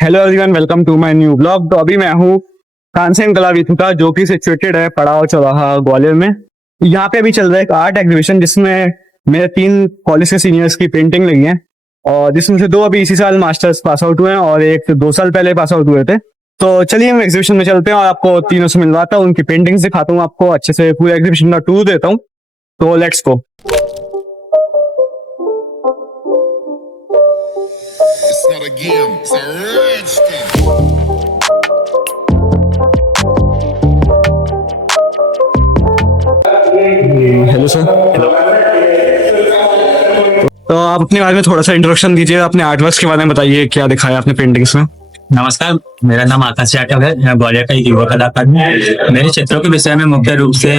Hello everyone, welcome to my new blog. तो अभी मैं हूँ तानसेन कला विथुता, जो कि सिचुएटेड है पड़ाव चौराहा ग्वालियर में। यहाँ पे अभी चल रहा है एक आर्ट एग्जीबिशन, जिसमें मेरे 3 कॉलेज के सीनियर्स की पेंटिंग लगी है, और जिसमें से 2 अभी इसी साल मास्टर्स पास आउट हुए हैं और एक 2 साल पहले पास आउट हुए थे। तो चलिए हम एग्जीबिशन में चलते हैं और आपको तीनों से मिलवाता हूँ, उनकी पेंटिंग्स दिखाता हूँ, आपको अच्छे से पूरे एग्जीबिशन का टूर देता हूँ। तो let's go. It's not a game, it's a rich thing. Hello sir. तो आप अपने बारे में थोड़ा सा इंट्रोडक्शन दीजिए, अपने आर्टवर्क्स के बारे में बताइए, क्या दिखाया आपने पेंटिंग्स में। नमस्कार, मेरा नाम आकाश यादव है। मैं ग्वालियर का एक युवा कलाकार हूँ। मेरे चित्रों के विषय में मुख्य रूप से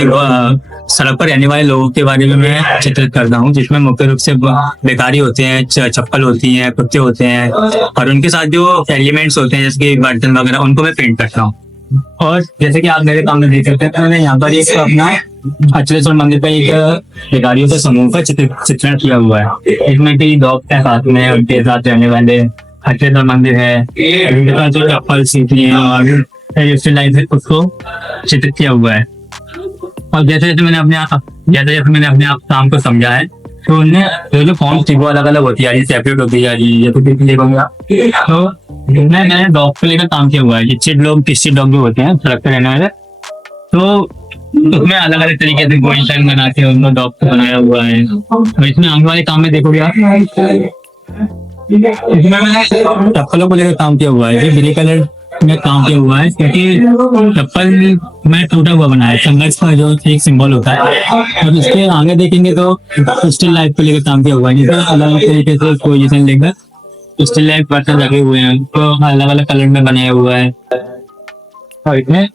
सड़क पर रहने वाले लोगों के बारे में मैं चित्रित करता हूँ, जिसमें मुख्य रूप से भिखारी होते हैं, चप्पल होती हैं, कुत्ते होते हैं, और उनके साथ जो एलिमेंट्स होते हैं जैसे कि बर्तन वगैरह, उनको मैं पेंट करता हूँ। और जैसे कि आप मेरे सामने देख सकते हैं, तो मैंने यहाँ पर एक अपना अचलेश्वर मंदिर का एक भिखारियों के समूह का चित्रण किया हुआ है। इसमें कई डॉग हैं साथ में, उनके साथ रहने वाले अचलेश्वर मंदिर है, उनके साथ जो चप्पल सीखनी है और लाइफ है, उसको चित्रित किया हुआ है। और जैसे मैंने अपने आप काम को समझा है, तो उनने जो फॉर्म थी वो अलग अलग होती है, सेपरेट होती है, ये तो मैंने डॉग को लेकर काम किया हुआ है। चिट डॉग, किस्टी डॉग जो होते हैं सड़क पर रहने वाले, तो उसमें अलग अलग तरीके से गोइंग टाइम बना के उनको डॉग को बनाया हुआ है। और इसमें आने वाले काम में देखोगे आप, इसमें मैंने चप्पलों को लेकर काम किया हुआ है, जो ग्रे कलर में काम किया हुआ है, क्योंकि चप्पल में टूटा हुआ बना है, संघर्ष का जो एक सिंबल होता है। और इसके आगे देखेंगे तो स्टिल लाइफ को लेकर काम किया हुआ है, जिसमें अलग अलग तरीके से पोजिशन लेकर स्टिल लाइफ बर्तन लगे हुए हैं, उनको अलग अलग कलर में बनाया हुआ है। और इसमें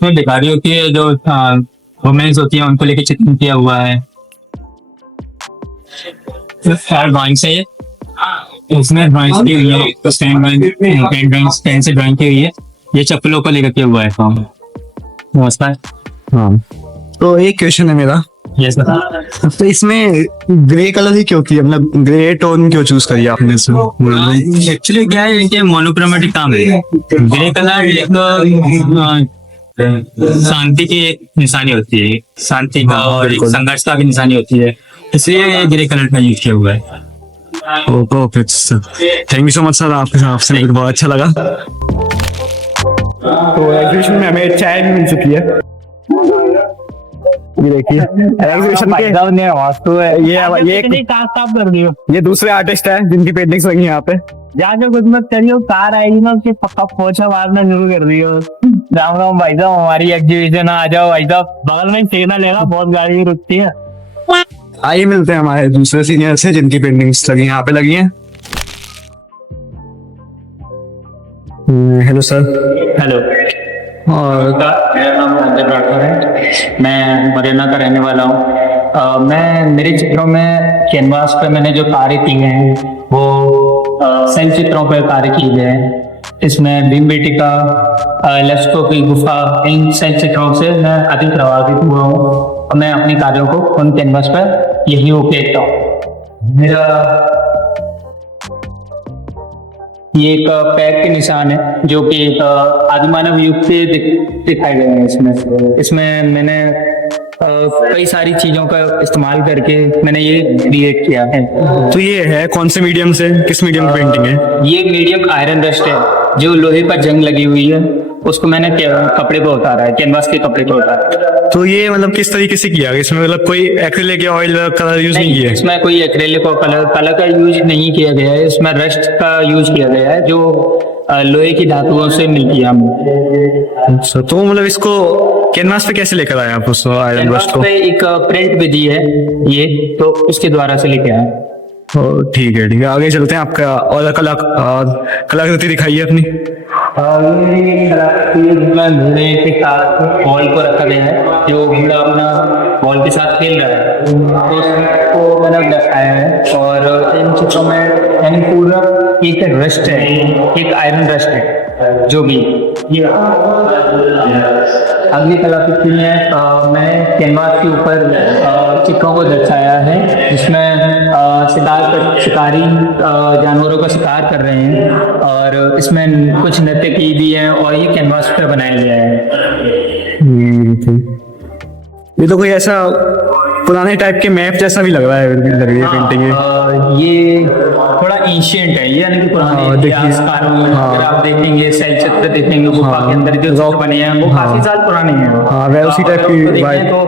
तो भिखारियों की जो वुमेन्स होती है, उनको लेकर चित्रण किया हुआ है। ड्राइंग से उसमें ड्राइंग की हुई है, stand drawing, pen drawing, pen से ड्राइंग की हुई है। ये चप्पलों को लेकर किया हुआ है काम। नमस्कार। हाँ, तो एक क्वेश्चन है मेरा। Yes sir. तो इसमें ग्रे कलर ही क्यों किया, मतलब ग्रे टोन क्यों चूज करिए आपने इसमें? एक्चुअली क्या है, इनके मोनोक्रोमेटिक काम है। ग्रे कलर एक शांति की एक निशानी होती है, शांति का और एक संघर्ष का भी निशानी होती है, इसलिए ये ग्रे कलर का यूज किया हुआ है। Okay sir, thank you so much sir, आपसे मिलकर बहुत अच्छा लगा। तो एग्जीबिशन में हमें चाय भी मिल चुकी है, ये देखिए। एग्जीबिशन के वास्तु है, ये दूसरे आर्टिस्ट है जिनकी पेंटिंग्स लगी यहाँ पे। जहाँ जो कुछ मत करियो, कार आएगी ना उसके पक्का पोछा मारना शुरू कर दियो। राम राम भाई साहब, हमारी एग्जीबिशन आ जाओ भाई साहब, बगल में सेना लेगा, बहुत गाड़ी रुकती है। आइए मिलते हैं हमारे दूसरे सीनियर से जिनकी पेंटिंग्स लगी यहाँ पे लगी हैं। Hello sir. हेलो, और मेरा नाम संजय राठौर है, मैं मुरैना का रहने वाला हूँ। मैं मेरे चित्रों में कैनवास पे मैंने जो कार्य किए हैं वो सेल चित्रों पर कार्य किए गए हैं। इसमें भीमबेटका, लेस्को की गुफा, इन सेल चित्रों से मैं अधिक प्रभावित हुआ हूँ और मैं अपने कार्यों को उन कैनवास पर यही उकेरता हूँ। मेरा ये एक पैर के निशान है, जो कि आदिमानव युग से दिखाए गए हैं। इसमें मैंने कई सारी चीजों का इस्तेमाल करके मैंने ये क्रिएट किया है। तो ये है कौन से मीडियम से, किस मीडियम की पेंटिंग है? ये मीडियम आयरन रस्ट है, जो लोहे पर जंग लगी हुई है, उसको मैंने कपड़े पे उतारा है, कैनवास के कपड़े पे उतारा है। तो ये मतलब किस तरीके से किया गया? इसमें मतलब कोई एक्रिलिक या ऑयल कलर यूज नहीं किया है? इसमें कोई एक्रेलिक और कलर का यूज नहीं किया गया है, इसमें रस्ट का यूज किया गया है, जो लोहे की धातुओं से मिलती है हमें। अच्छा, तो मतलब इसको कैनवास पे कैसे लेकर आए आप उस आयरन रस्ट को? पे एक प्रिंट विधि है ये, तो उसके द्वारा से लेके आए। ठीक है, आगे चलते हैं। आपका और कलाकृति दिखाइए अपनी। घोड़े के साथ बॉल को रखा गया है, जो घोड़ा अपना बॉल के साथ खेल रहा है, तो उसको मैंने दिखाया है। और इन चित्रों में पूरा एक रस्ट है, एक आयरन रस्ट है, जो भी ये अगली कलाकृति में मैं कैनवास के ऊपर चित्रों को दर्शाया है, जिसमें शिकारी जानवरों का शिकार कर रहे हैं, और इसमें कुछ नर्तकी भी है, और ये कैनवास पर बनाया गया है। ये तो कोई ऐसा पुराने टाइप के मैप जैसा भी लग रहा है, लग रही है पेंटिंग ये थोड़ा एंशिएंट है, ये यानी कि पुराने इतिहासकारों में अगर आप देखेंगे, शैल चित्र देखेंगे गुफा के अंदर जो चित्र बने हैं वो काफी साल पुराने हैं। हाँ, वह उसी टाइप की देखें vibe- तो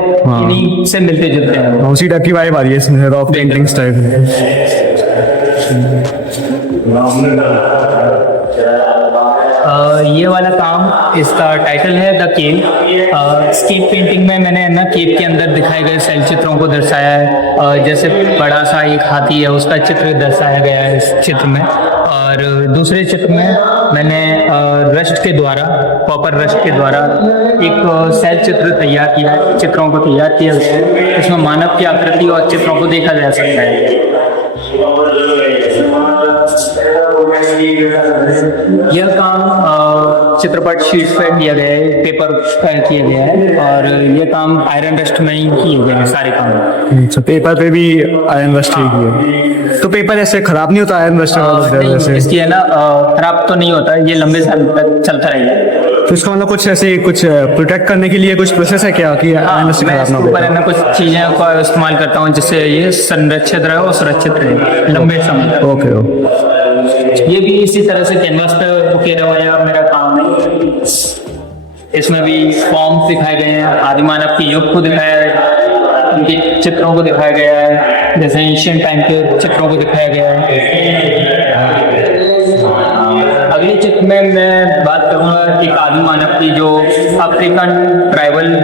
इन्हीं से मिलते जुलते हैं। उसी टाइप की वाइब आ रही है इसमें, रॉक पेंटिंग स्टाइल। ये वाला काम, इसका टाइटल है द केव। स्केप पेंटिंग में मैंने ना केव के अंदर दिखाए गए शैल चित्रों को दर्शाया है। जैसे बड़ा सा एक हाथी है, उसका चित्र दर्शाया गया है इस चित्र में। और दूसरे चित्र में मैंने रस्ट के द्वारा, कॉपर रस्ट के द्वारा एक शैल चित्र तैयार किया है, चित्रों को तैयार किया गया है। इसमें मानव की आकृति और चित्रों को देखा जा सकता है। यह काम चित्रपट शीट पर किया गया है, पेपर पर किया गया है, और ये काम आयरन रस्ट में ही किए गए हैं सारे काम। अच्छा, पेपर पे भी आयरन रस्ट ही है, तो पेपर ऐसे खराब नहीं होता आयरन रस्ट नहीं, जैसे? इसकी है ना खराब तो नहीं होता, ये लंबे साल तक चलता रहेगा। तो इसका मतलब कुछ ऐसे कुछ प्रोटेक्ट करने के लिए कुछ प्रोसेस है क्या कि आयरन रस्ट मैं खराब इसके ना ऊपर है हो? ना कुछ चीजें का इस्तेमाल करता हूँ जिससे ये संरक्षित रहे और सुरक्षित रहे लंबे समय तक। ओके। ये भी इसी तरह से कैनवास पे उकेरा हुआ मेरा काम है। इसमें भी फॉर्म्स दिखाए गए हैं, आदि मानव के युग को दिखाया है, उनके चित्रों को दिखाया गया है, जैसे एशियन टाइम के चित्रों को दिखाया गया है। अगले चित्र में मैं बात करूंगा एक आदि मानव की, जो अफ्रीकन ट्राइबल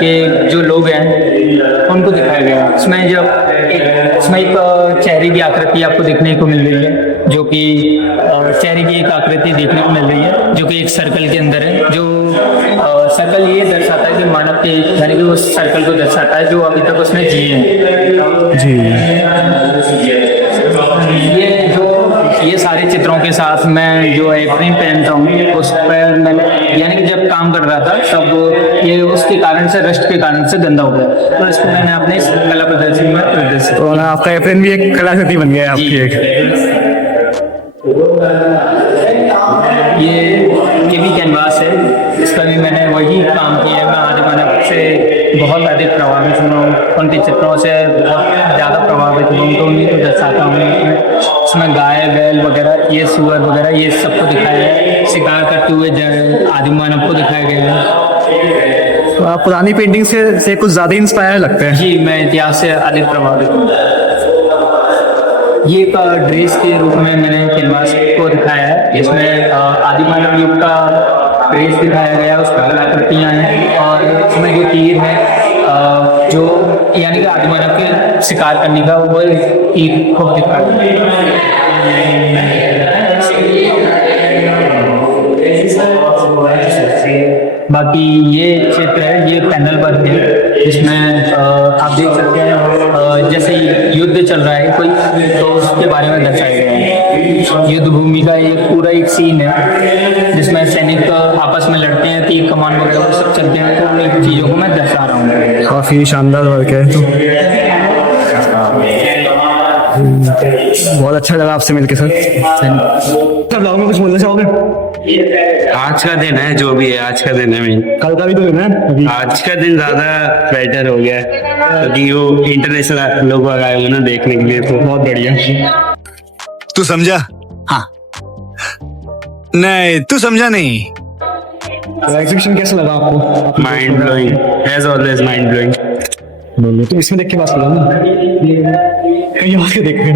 के जो लोग हैं उनको दिखाया गया है। इसमें एक चेहरे की आकृति आपको देखने को मिल रही है, जो कि चेहरे की एक आकृति देखने को मिल रही है जो कि एक सर्कल के अंदर है। जो सर्कल ये दर्शाता है कि मानव के, यानी कि उस सर्कल को दर्शाता है जो अभी तक उसने जिए हैं। जी। ये सारे चित्रों के साथ मैं जो एप्रिन पहनता हूँ उस पर मैंने, यानी कि जब काम कर रहा था तब ये उसके कारण से, रस्ट के कारण से गंदा हो गया, तो इसको मैंने अपने इस कला प्रदर्शनी में प्रदर्शित। तो आपका एप्रिन भी एक कलाकृति बन गया है आपकी एक। ये भी कैनवास है, इसका भी मैंने वही काम किया है। मैं आदि मानव से बहुत अधिक प्रभावित हुआ हूँ, उनके चित्रों से बहुत ज़्यादा प्रभावित हुआ हूँ, तो उन्हीं को दर्शाता हूँ। इसमें गाय, बैल वगैरह, ये सुअर वगैरह, ये सबको दिखाया है। शिकार करते हुए आदि मानव को दिखाया गया है। तो आप पुरानी पेंटिंग से कुछ ज्यादा इंस्पायर लगते हैं? जी, मैं इतिहास से अधिक प्रभावित हूँ। ये एक ड्रेस के रूप में मैंने कैनवास को दिखाया है। इसमें आदि मानव युग का ड्रेस दिखाया गया है, उसकी कलाकृतियाँ हैं, और इसमें जो तीर है जो यानी कि आदि मानव के शिकार करने का वो तीर को दिखाया गया है। बाकी ये चित्र है, ये पैनल वर्क है, जिसमें आप देख सकते हैं जैसे युद्ध चल रहा है कोई, तो उसके बारे में दर्शाया गया है। युद्ध भूमि का ये पूरा एक सीन है जिसमें सैनिक आपस में लड़ते हैं, तीर कमान वगैरह वो सब चलते हैं, तो उन चीज़ों को मैं दर्शा रहा हूँ। काफी शानदार वर्क है। बहुत अच्छा लगा आपसे मिलके सर। ब्लॉग में कुछ बोलना चाहोगे? आज का दिन है, जो भी है आज का दिन है। मैं कल का भी तो दिन है अभी। आज का दिन ज्यादा बेटर हो गया है, क्योंकि वो इंटरनेशनल लोग आए हुए ना देखने के लिए, तो बहुत बढ़िया। तू समझा? हाँ। नहीं, तू समझा नहीं। तो एग्जीबिशन कैसा लगा आपको? Mind blowing, as always mind blowing. तो इसमें देख के बात करो ना, कहीं और के देख के।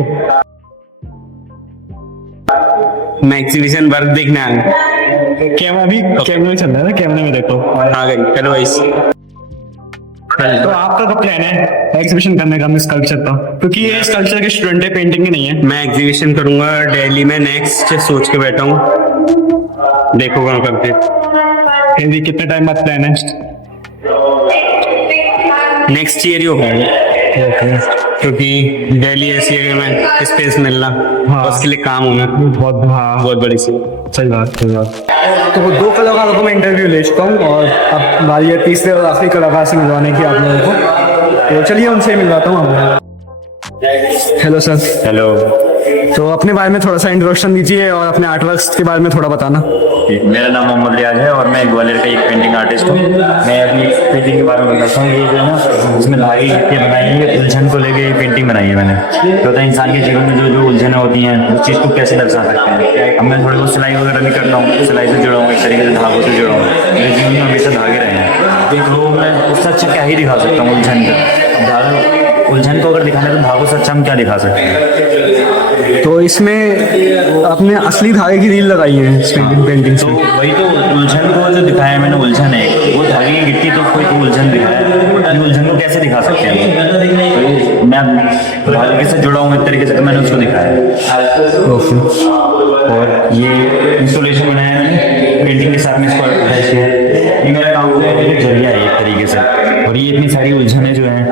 मैं एग्जीबिशन वर्क देखने आया। कैमरा भी कैमरा में चल रहा है ना, कैमरे में देखो। आ गई, चलो वाइस। तो आपका कब प्लान है एग्जीबिशन करने का स्कल्पचर का? क्योंकि ये स्कल्पचर के स्टूडेंट है, पेंटिंग के नहीं है। मैं एग्जीबिशन करूंगा दिल्ली में, नेक्स्ट सोच के बैठा हूँ, देखो कहाँ करते। फिर भी कितने टाइम बाद प्लान है? नेक्स्ट ईयर ही होगा, क्योंकि दिल्ली ऐसी जगह में स्पेस मिलना, उसके लिए काम होना बहुत बड़ी सी। सही बात। तो वो दो कलाकारों को मैं इंटरव्यू ले चुका हूँ, और अब बारी है तीसरे और आखिरी कलाकार से मिलवाने की आप लोगों को। तो चलिए उनसे मिलवाता हूँ आपको। Hello sir. हेलो। तो अपने बारे में थोड़ा सा इंट्रोडक्शन दीजिए और अपने आर्टवर्क्स के बारे में थोड़ा बताना। मेरा नाम मोहम्मद रियाज है और मैं ग्वालियर का एक पेंटिंग आर्टिस्ट हूँ। मैं अभी पेंटिंग के बारे में बताता हूँ। ये जो है ना, इसमें धागे गिट्टियाँ बनाई है, उलझन को लेके पेंटिंग बनाई है मैंने। तो होता है इंसान के जीवन में जो जो उलझनें होती हैं उस चीज़ को कैसे दर्शा सकते हैं। अब मैं थोड़ी बहुत सिलाई वगैरह भी करता हूँ, सिलाई से जुड़ा हूँ, एक तरीके से धागों से जुड़ा हूँ। मेरे जीवन में हमेशा धागे रहे हैं, तो मैं उससे अच्छा क्या ही दिखा सकता हूँ उलझन का। धागा उलझन को अगर दिखाना है तो धागों से अच्छा हम क्या दिखा सकते हैं। तो इसमें आपने असली धागे की रील लगाई है इस पेंटिंग तो में। वही तो उलझन को जो दिखाया है मैंने, उलझन है वो धागे की गिट्टी, तो कोई तो उलझन दिखाया है। उलझन को कैसे दिखा सकते हैं? तो मैं धागे से जुड़ा हूँ एक तरीके से, तो मैंने उसको दिखाया है। और ये इंस्टॉलेशन बनाया है मैंने पेंटिंग के साथ में, इसको अटैच किया है। ये मेरा काम का एक जरिया है एक तरीके से। और ये इतनी सारी उलझनें जो हैं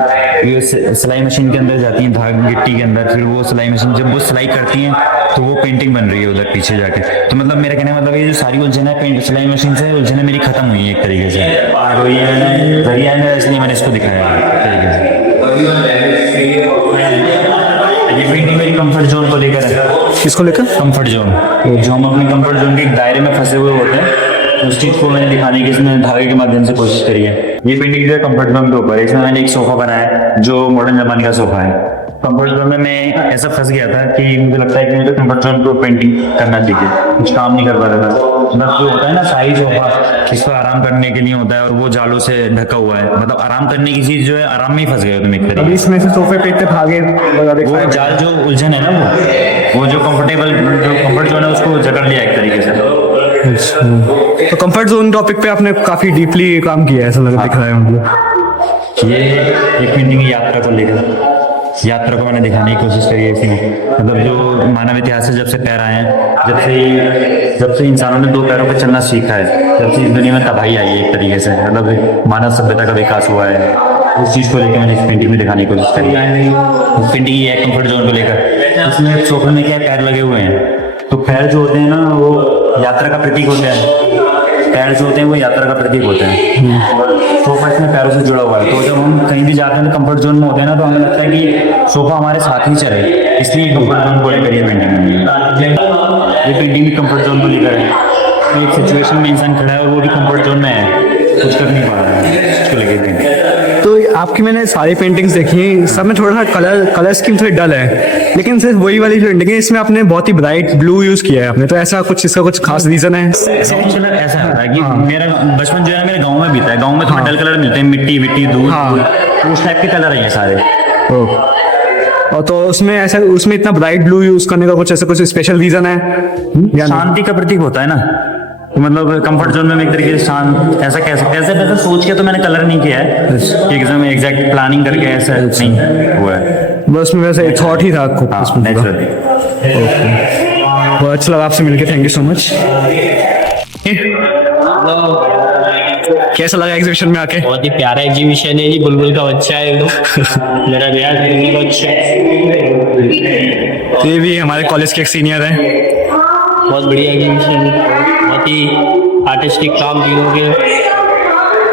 ये सिलाई मशीन के अंदर जाती हैं, धागे गिट्टी के अंदर, फिर वो सिलाई मशीन जब वो सिलाई करती हैं तो वो पेंटिंग बन रही है उधर पीछे जाके। तो मतलब मेरा कहने का मतलब ये जो सारी उलझन है पेंट सिलाई मशीन से उलझनें मेरी खत्म हुई है एक तरीके से। तो ये मैंने जरिया है मेरा, इसलिए मैंने इसको दिखाया है एक तरीके से। ये पेंटिंग मेरी कंफर्ट जोन को लेकर है। किसको लेकर? कंफर्ट जोन, जो हम अपने कंफर्ट जोन के एक दायरे में फंसे हुए होते हैं, उस चीज़ को मैंने दिखाने की इसमें धागे के माध्यम से कोशिश करी है। ये पेंटिंग जो है कंफर्ट जोन के ऊपर है। इसमें मैंने एक सोफा बनाया है जो मॉडर्न जमाने का सोफा है। कंफर्ट जोन में मैं ऐसा फंस गया था कि मुझे लगता है कि मुझे कंफर्ट जोन को पेंटिंग करना चाहिए, कुछ काम नहीं कर पा रहा था। मतलब जो होता है ना शाही सोफा, इसको आराम करने के लिए होता है और वो जालों से ढका हुआ है। मतलब आराम करने की चीज़ जो है, आराम में ही फंस गए तुम एक तरीके। अभी इसमें से सोफे पे इतने धागे वगैरह वो जाल जो उलझन है ना, वो जो कंफर्टेबल जो कंफर्ट जोन है उसको जकड़ लिया एक तरीके से। तो कंफर्ट जोन टॉपिक पे आपने काफी डीपली काम किया है, ऐसा लग दिख रहा है मुझे। ये एक पेंटिंग यात्रा को लेकर, यात्रा को मैंने दिखाने की कोशिश करी है इसमें। मतलब जो मानव इतिहास से जब से पैर आए हैं, जब से इंसानों ने दो पैरों पर चलना सीखा है, जब से इस दुनिया में तबाही आई है एक तरीके से, मतलब मानव सभ्यता का विकास हुआ है, उस चीज़ को लेकर मैंने इस पेंटिंग में दिखाने की कोशिश करी है। उस पेंटिंग ये है कंफर्ट जोन को लेकर। इसमें सोफे में क्या पैर लगे हुए हैं, तो पैर जो होते हैं ना वो यात्रा का प्रतीक होते हैं। पैर जो होते हैं वो यात्रा का प्रतीक होते हैं। सोफा इसमें पैरों से जुड़ा हुआ है, तो जब हम कहीं भी जाते हैं तो कंफर्ट जोन में होते हैं ना, तो हमें लगता है कि सोफा हमारे साथ ही चले, इसलिए कंफर्ट जोन को लेकर ये पेंटिंग बनी है। ये पेंटिंग भी कंफर्ट जोन को लेकर है। एक सिचुएशन में इंसान खड़ा है और वो भी कंफर्ट जोन में है, कुछ कर नहीं पा रहा है, उसको लेकर। तो आपकी मैंने सारी पेंटिंग्स देखी, सब में थोड़ा सा कलर स्कीम थोड़ी डल है, लेकिन सिर्फ वही वाली जो पेंटिंग है इसमें आपने बहुत ही ब्राइट ब्लू यूज किया है आपने। तो ऐसा कुछ, इसका कुछ खास रीजन है? ऐसा होता है कि मेरा बचपन जो है मेरे गांव में बीता है। गांव में तो डल कलर मिलते हैं, मिट्टी विट्टी दूध, तो उस टाइप के कलर है ये सारे। और तो उसमें ऐसा, उसमें इतना ब्राइट ब्लू यूज करने का कुछ ऐसा कुछ स्पेशल रीजन है या नहीं? शांति का प्रतीक होता है ना, तो मतलब कंफर्ट जोन में मैं एक तरीके से शांत, ऐसा कह सकते हैं। ऐसा सोच के तो मैंने कलर नहीं किया है कि एकदम एग्जैक्ट प्लानिंग करके ऐसा नहीं हुआ है, बस में वैसे थॉट ही था आपको। नेचुरली। बहुत अच्छा लगा आपसे मिलके, थैंक यू सो मच। कैसा लगा एग्जीबिशन में आके? बहुत ही प्यारा एग्जीबिशन है जी, बुलबुल का बच्चा है एकदम। मेरा रियाज बुलबुल का बच्चा है। तो ये भी हमारे कॉलेज के एक सीनियर हैं। बहुत बढ़िया एग्जीबिशन, बहुत ही आर्टिस्टिक काम तीनों के,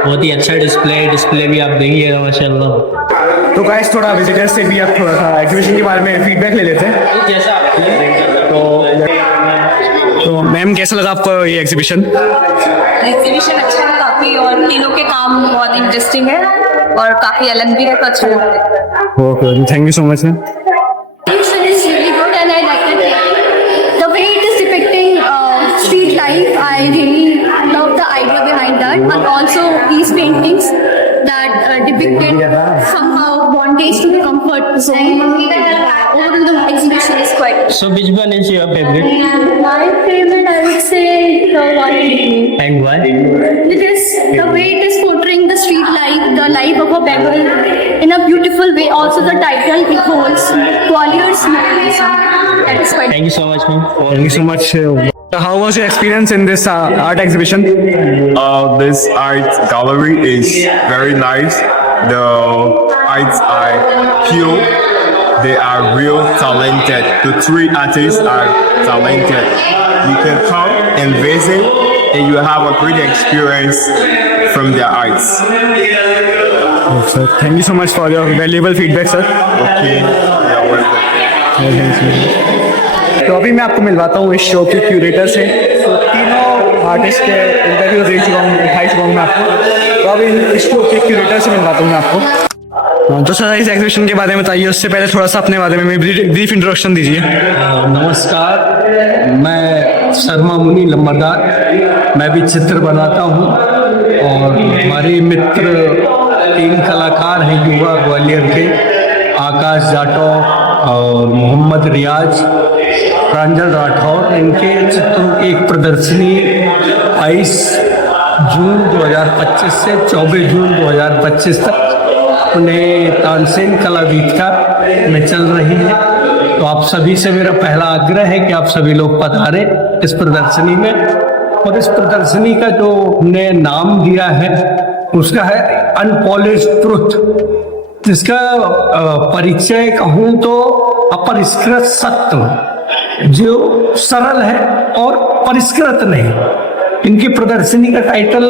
बहुत ही अच्छा डिस्प्ले भी आप देखिएगा माशाल्लाह। तो गाइस थोड़ा विजिटर्स से भी आप थोड़ा सा एग्जीबिशन के बारे में फीडबैक ले लेते हैं। जैसा तो मैम कैसा लगा आपको ये एग्जीबिशन? एग्जीबिशन अच्छा है काफी, और तीनों के काम बहुत इंटरेस्टिंग है और काफी अलग भी है, तो अच्छा लग रहा है। Okay, thank you so much ma'am. Exhibition is really good and I like it. The way it is depicting street life, I really love the idea behind that, and also these paintings that depicted somehow bondage to the comfort zone. Overall, the exhibition is quite. So which one is your favorite? My favorite, I would say, the one painting. And why? Because the way it is portraying the street life, the life of a Bengal in a beautiful way. Also, the title it holds Gwalior's memories. That is quite. Thank you so much, ma'am. Thank you so much. How was your experience in this art exhibition? This art gallery is very nice. The arts are pure. They are real talented. The three artists are talented. You can come and visit and you have a great experience from their arts. Sir thank you so much for your valuable feedback sir. Okay, you're welcome. तो अभी मैं आपको मिलवाता हूँ इस show के curator से। तो तीनों आर्टिस्ट के इंटरव्यू दे चुका हूँ, दिखाई चुका हूँ मैं आपको। तो अभी इस शो के क्यूरेटर से मिलवाता हूँ मैं आपको। तो सर इस एग्जीबिशन के बारे में बताइए, उससे पहले थोड़ा सा अपने बारे में ब्रीफ इंट्रोडक्शन दीजिए। नमस्कार, मैं शर्मा मुनि लंबरदार, मैं भी चित्र बनाता हूँ और हमारे मित्र 3 कलाकार हैं युवा ग्वालियर के, आकाश जाटव और मोहम्मद रियाज, प्रांजल राठौर। इनके चित्रों की एक प्रदर्शनी 22 जून 2025 से 24 जून 2025 तक पुणे तानसेन कला वीथिका में चल रही है। तो आप सभी से मेरा पहला आग्रह है कि आप सभी लोग पधारें इस प्रदर्शनी में। और इस प्रदर्शनी का जो हमने नाम दिया है उसका है अनपॉलिश्ड ट्रुथ, जिसका परिचय कहूँ तो अपरिष्कृत सत्य, जो सरल है और परिष्कृत नहीं। इनकी प्रदर्शनी का टाइटल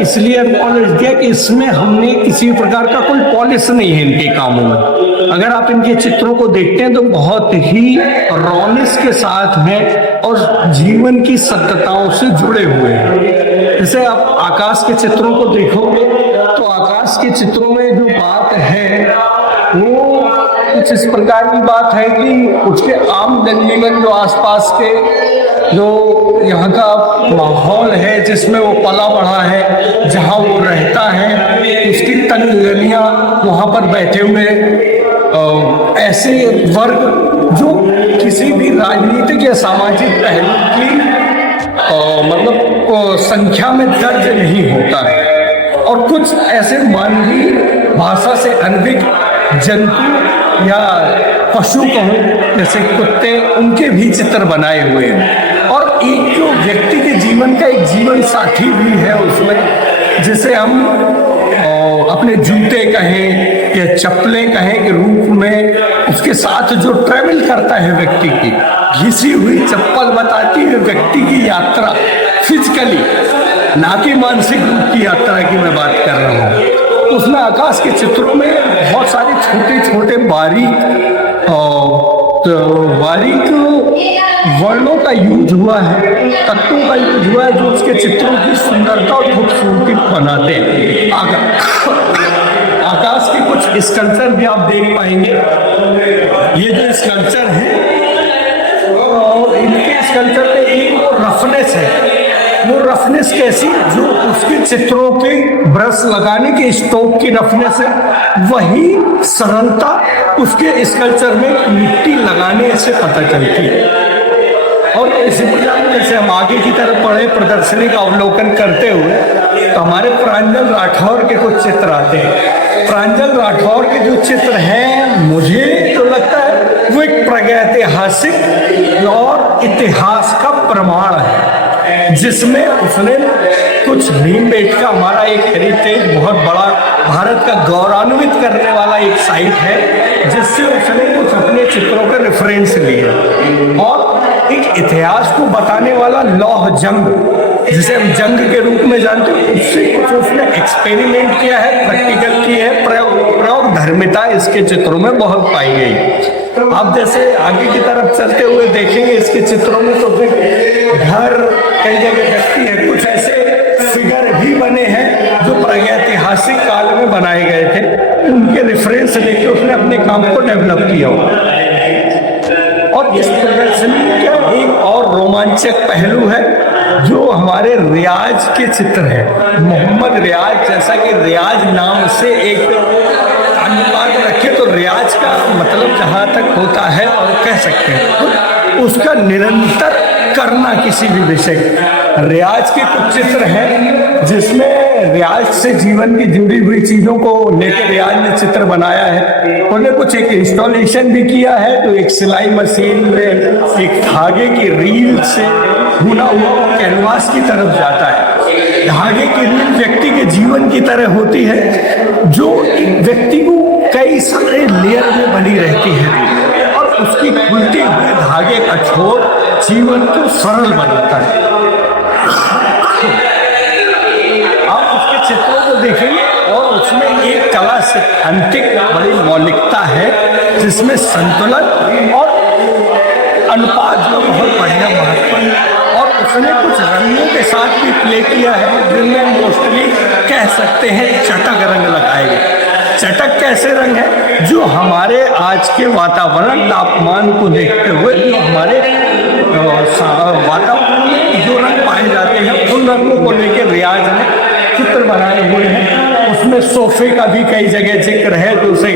इसलिए अनपॉलिश्ड दिया कि इसमें हमने किसी प्रकार का कोई पॉलिश नहीं है इनके कामों में। अगर आप इनके चित्रों को देखते हैं तो बहुत ही रॉनेस के साथ हैं और जीवन की सत्यताओं से जुड़े हुए हैं। जैसे आप आकाश के चित्रों को देखोगे तो आकाश के चित्रों में जो बात है वो कुछ इस प्रकार की बात है कि उसके आम जनजीवन, जो आसपास के जो यहाँ का माहौल है जिसमें वो पला बढ़ा है, जहाँ वो रहता है, उसकी तंग गलियाँ, वहाँ पर बैठे हुए ऐसे वर्ग जो किसी भी राजनीतिक या सामाजिक पहलू की मतलब संख्या में दर्ज नहीं होता है। और कुछ ऐसे मानवीय भाषा से अनभिज्ञ जंतु या पशु कहूँ जैसे कुत्ते, उनके भी चित्र बनाए हुए हैं। और एक जो व्यक्ति के जीवन का एक जीवन साथी भी है उसमें, जिसे हम अपने जूते कहें या चप्पलें कहें के रूप में उसके साथ जो ट्रैवल करता है व्यक्ति की, घिसी हुई चप्पल बताती है व्यक्ति की यात्रा, फिजिकली ना कि मानसिक रूप की यात्रा की मैं बात कर रहा हूँ। उसमें आकाश के चित्रों में बहुत सारे छोटे छोटे बारीक वर्णों का यूज हुआ है, तत्वों का यूज हुआ है, जो उसके चित्रों की सुंदरता और खूबसूरती बनाते हैं। आकाश के कुछ स्कल्पचर भी आप देख पाएंगे। ये जो स्कल्पचर है और इनके स्कल्पचर में एक वो रफनेस है। वो रफनेस कैसी, जो उसके चित्रों के ब्रश लगाने के स्ट्रोक की रफनेस है, वही सरलता उसके स्कल्पचर में मिट्टी लगाने से पता चलती है। और इसी प्रकार जैसे हम आगे की तरफ बढ़े प्रदर्शनी का अवलोकन करते हुए तो हमारे प्रांजल राठौर के कुछ चित्र आते हैं। प्रांजल राठौर के जो चित्र हैं, मुझे तो लगता है वो एक प्रागैतिहासिक और इतिहास का प्रमाण है, जिसमें उसने कुछ भीमबेटका, हमारा एक हेरिटेज बहुत बड़ा भारत का गौरवान्वित करने वाला एक साइट है, जिससे उसने कुछ अपने चित्रों के रेफरेंस लिए और एक इतिहास को बताने वाला लौह जंग, जिसे हम जंग के रूप में जानते हैं, उससे कुछ उसने एक्सपेरिमेंट किया है, प्रैक्टिकल की है, प्रयोग धर्मिता इसके चित्रों में बहुत पाई गई। आप जैसे आगे की तरफ चलते हुए देखेंगे इसके चित्रों में तो घर, कई जगह व्यक्ति है, कुछ ऐसे फिगर भी बने हैं जो प्रागैतिहासिक काल में बनाए गए थे, उनके रेफरेंस लेके उसने अपने काम को डेवलप किया। और इस प्रदर्शनी का एक और रोमांचक पहलू है जो हमारे रियाज के चित्र है। मोहम्मद रियाज, जैसा कि रियाज नाम से एक अनुवाद रखे तो रियाज का मतलब जहाँ तक होता है और कह सकते हैं तो उसका निरंतर करना किसी भी विषय। रियाज के कुछ चित्र हैं जिसमें रियाज से जीवन की जुड़ी हुई चीजों को लेकर रियाज ने चित्र बनाया है। उन्होंने कुछ एक इंस्टॉलेशन भी किया है, तो एक सिलाई मशीन में एक धागे की रील से बुना हुआ कैनवास की तरफ जाता है। धागे की रील व्यक्ति के जीवन की तरह होती है, जो एक व्यक्ति को कई सारे लेयर में बनी रहती है और उसकी खुलती हुई धागे का छोर जीवन को सरल बनाता है। आप उसके चित्रों को देखेंगे और उसमें एक कला बड़ा सिद्धांतिक बड़ी मौलिकता है जिसमें संतुलन और अनुपात जो बहुत बढ़िया महत्व है। और उसने कुछ रंगों के साथ भी प्ले किया है जिनमें मोस्टली कह सकते हैं चटक रंग लगाए गए। चटक कैसे रंग है? जो हमारे आज के वातावरण तापमान को देखते हुए जो हमारे वातावरण में जो रंग पाए जाते हैं उन रंगों को लेकर रियाज ने चित्र बनाए हुए हैं। उसमें सोफे का भी कई जगह जिक्र है जो उसे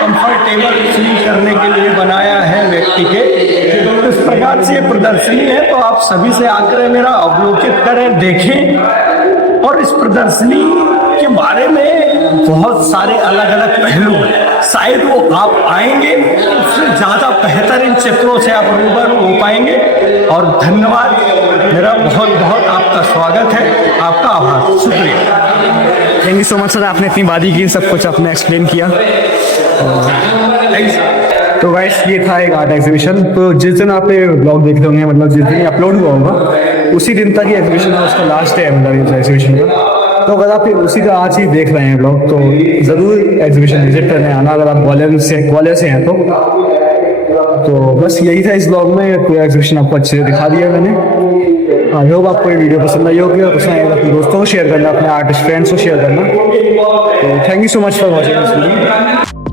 कंफर्टेबल फील करने के लिए बनाया है व्यक्ति के। तो इस प्रकार से ये प्रदर्शनी है, तो आप सभी से आग्रह मेरा अवलोकित करें, देखें। और इस प्रदर्शनी के बारे में बहुत सारे अलग अलग पहलू हैं, शायद वो आप आएंगे उससे ज़्यादा बेहतरीन चित्रों से आप रूबरू हो पाएंगे। और धन्यवाद, मेरा बहुत बहुत आपका स्वागत है, आपका आभार, शुक्रिया। Thank you so much sir, आपने इतनी बात की, सब कुछ आपने एक्सप्लेन किया। तो गाइस ये था एक आर्ट एग्जीबिशन। तो जिस दिन आप ये ब्लॉग देख रहे होंगे, मतलब जिस दिन अपलोड हुआ होगा उसी दिन तक ये एग्जीबिशन है, उसका लास्ट है मतलब इस एग्जीबिशन का। तो अगर आप उसी का आज ही देख रहे हैं ब्लॉग तो ज़रूर एग्जीबिशन विजिट करने आना, अगर आप ग्वालियर से हैं तो बस यही था इस ब्लॉग में। पूरा एग्जीबिशन आपको अच्छे से दिखा दिया मैंने। आई होप आपको ये वीडियो पसंद आई होगी, और पसंद आएगा अपने दोस्तों को शेयर करना, अपने आर्टिस्ट फ्रेंड्स को शेयर करना। तो thank you so much for watching this video.